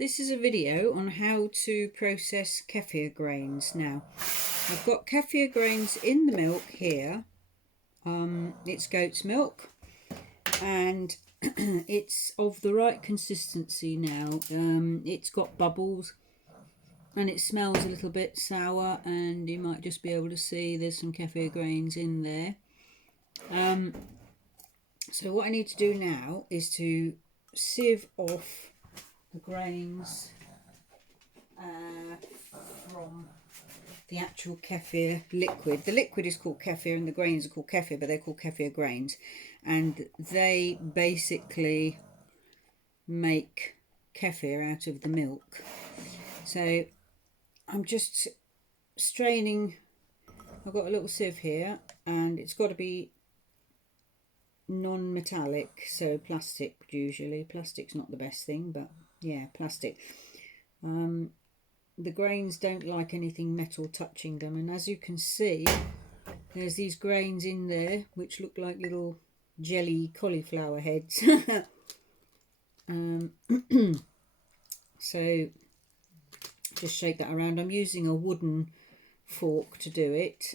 This is a video on how to process kefir grains. Now, I've got kefir grains in the milk here. It's goat's milk and it's of the right consistency now. It's got bubbles and it smells a little bit sour, and you might just be able to see there's some kefir grains in there. So what I need to do now is to sieve off the grains from the actual kefir liquid. The liquid is called kefir and the grains are called kefir, but they're called kefir grains, and they basically make kefir out of the milk. So I'm just straining. I've got a little sieve here and it's got to be non-metallic, so plastic usually. Plastic's not the best thing, but yeah, plastic. The grains don't like anything metal touching them, and as you can see, there's these grains in there which look like little jelly cauliflower heads. So just shake that around. I'm using a wooden fork to do it.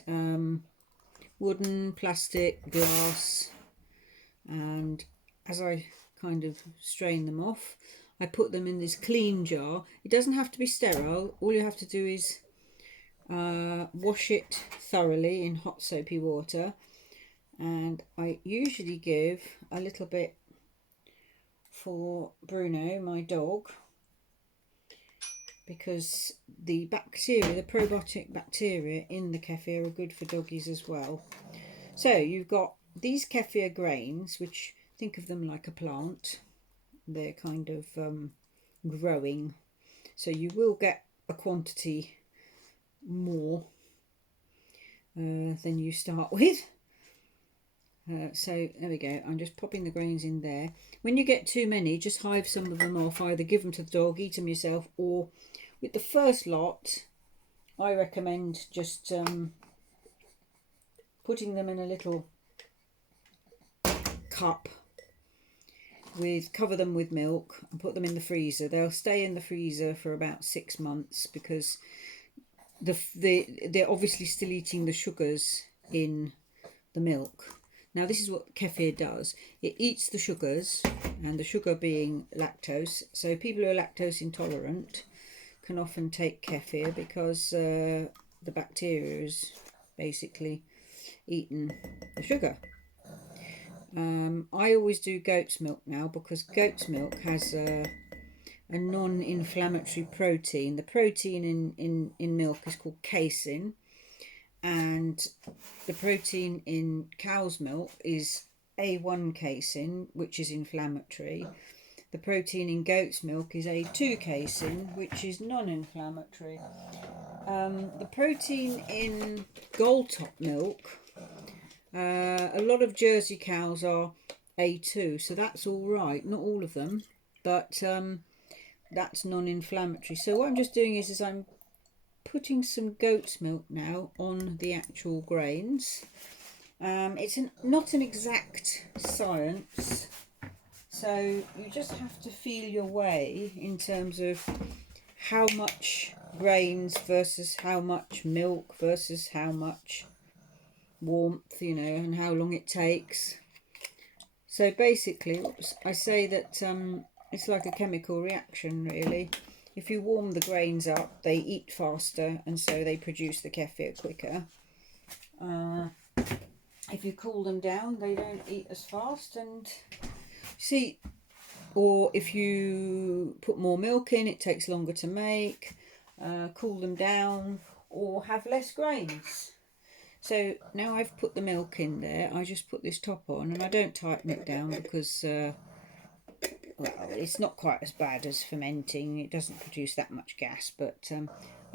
Wooden, plastic, glass, and as I kind of strain them off, I put them in this clean jar. It doesn't have to be sterile. All you have to do is wash it thoroughly in hot soapy water, and I usually give a little bit for Bruno, my dog, because the bacteria, the probiotic bacteria in the kefir are good for doggies as well. So you've got these kefir grains, which, think of them like a plant. They're kind of growing, so you will get a quantity more than you start with. So there we go. I'm just popping the grains in there. When you get too many, just hive some of them off. Either give them to the dog, eat them yourself, or with the first lot, I recommend just putting them in a little cup, cover them with milk and put them in the freezer. They'll stay in the freezer for about 6 months because they're obviously still eating the sugars in the milk. Now this is what kefir does. It eats the sugars, and the sugar being lactose. So people who are lactose intolerant can often take kefir because the bacteria has basically eaten the sugar. I always do goat's milk now because goat's milk has a non-inflammatory protein. The protein in milk is called casein, and the protein in cow's milk is A1 casein, which is inflammatory. The protein in goat's milk is A2 casein, which is non-inflammatory. The protein in gold top milk, a lot of Jersey cows are A2, so that's all right. Not all of them, but that's non-inflammatory. So what I'm just doing is I'm putting some goat's milk now on the actual grains. It's not an exact science, so you just have to feel your way in terms of how much grains versus how much milk versus how much warmth, you know, and how long it takes. So basically I say that it's like a chemical reaction really. If you warm the grains up, they eat faster, and so they produce the kefir quicker. If you cool them down, they don't eat as fast, and see, or if you put more milk in, it takes longer to make. Cool them down or have less grains. So now I've put the milk in there, I just put this top on, and I don't tighten it down because well, it's not quite as bad as fermenting. It doesn't produce that much gas, but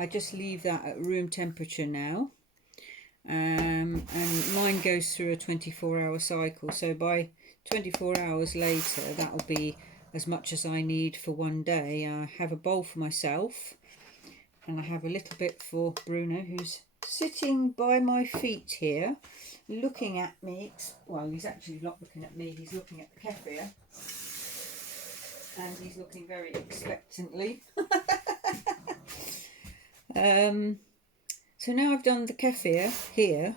I just leave that at room temperature now. And mine goes through a 24-hour cycle, so by 24 hours later that'll be as much as I need for one day. I have a bowl for myself, and I have a little bit for Bruno, who's sitting by my feet here looking at me. Well, he's actually not looking at me, he's looking at the kefir. and he's looking very expectantly. So now I've done the kefir here.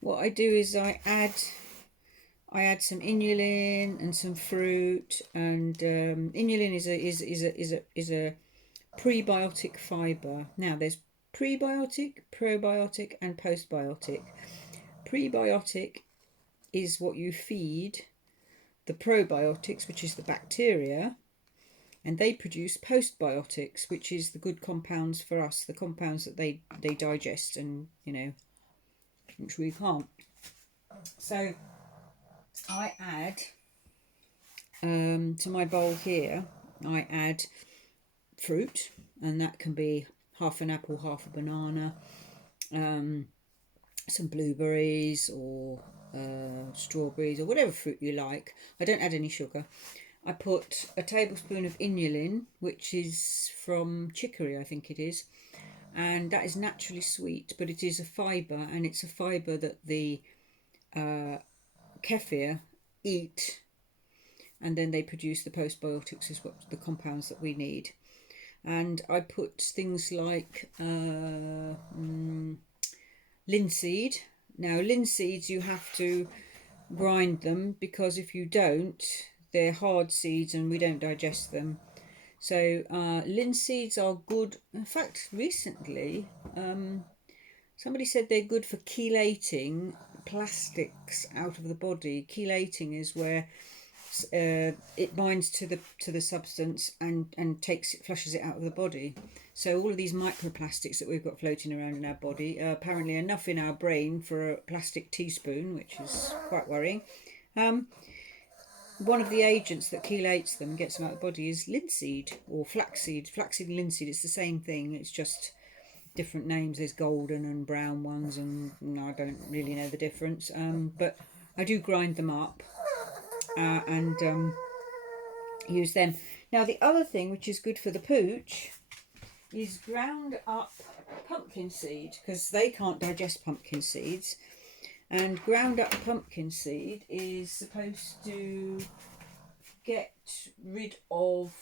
What I do is I add some inulin and some fruit, and inulin is a prebiotic fibre. Now there's prebiotic, probiotic, and postbiotic. Prebiotic is what you feed the probiotics, which is the bacteria, and they produce postbiotics, which is the good compounds for us, the compounds that they digest, and which we can't. So I add to my bowl here, I add fruit, and that can be half an apple, half a banana, some blueberries or strawberries or whatever fruit you like. I don't add any sugar. I put a tablespoon of inulin, which is from chicory, I think it is, and that is naturally sweet, but it is a fibre, and it's a fibre that the kefir eat, and then they produce the postbiotics, is what the compounds that we need. And I put things like linseed. Now linseeds, you have to grind them, because if you don't, they're hard seeds and we don't digest them. So linseeds are good. In fact, recently somebody said they're good for chelating plastics out of the body. Chelating is where it binds to the substance and flushes it out of the body. So all of these microplastics that we've got floating around in our body are apparently enough in our brain for a plastic teaspoon, which is quite worrying. One of the agents that chelates them, gets them out of the body, is linseed or flaxseed. Flaxseed and linseed, it's the same thing, it's just different names. There's golden and brown ones, and I don't really know the difference, but I do grind them up and use them. Now the other thing which is good for the pooch is ground up pumpkin seed, because they can't digest pumpkin seeds, and ground up pumpkin seed is supposed to get rid of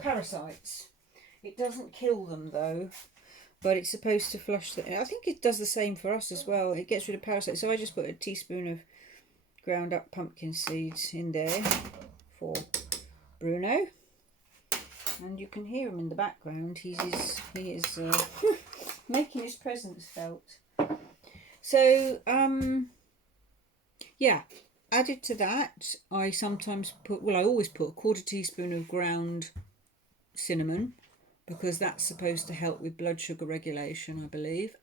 parasites. It doesn't kill them though, but it's supposed to flush them. I think it does the same for us as well. It gets rid of parasites. So I just put a teaspoon of ground up pumpkin seeds in there for Bruno, and you can hear him in the background. He is making his presence felt. So yeah, added to that, I sometimes put, I always put a quarter teaspoon of ground cinnamon, because that's supposed to help with blood sugar regulation, I believe.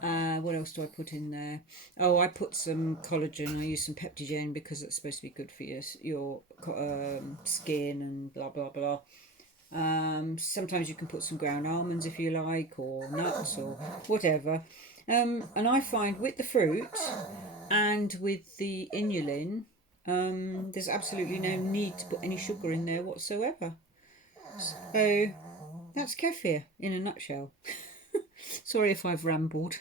What else do I put in there? Oh, I put some collagen. I use some Peptigen because it's supposed to be good for your skin and blah blah blah. Sometimes you can put some ground almonds if you like, or nuts or whatever. And I find with the fruit and with the inulin, there's absolutely no need to put any sugar in there whatsoever. So that's kefir in a nutshell. Sorry if I've rambled.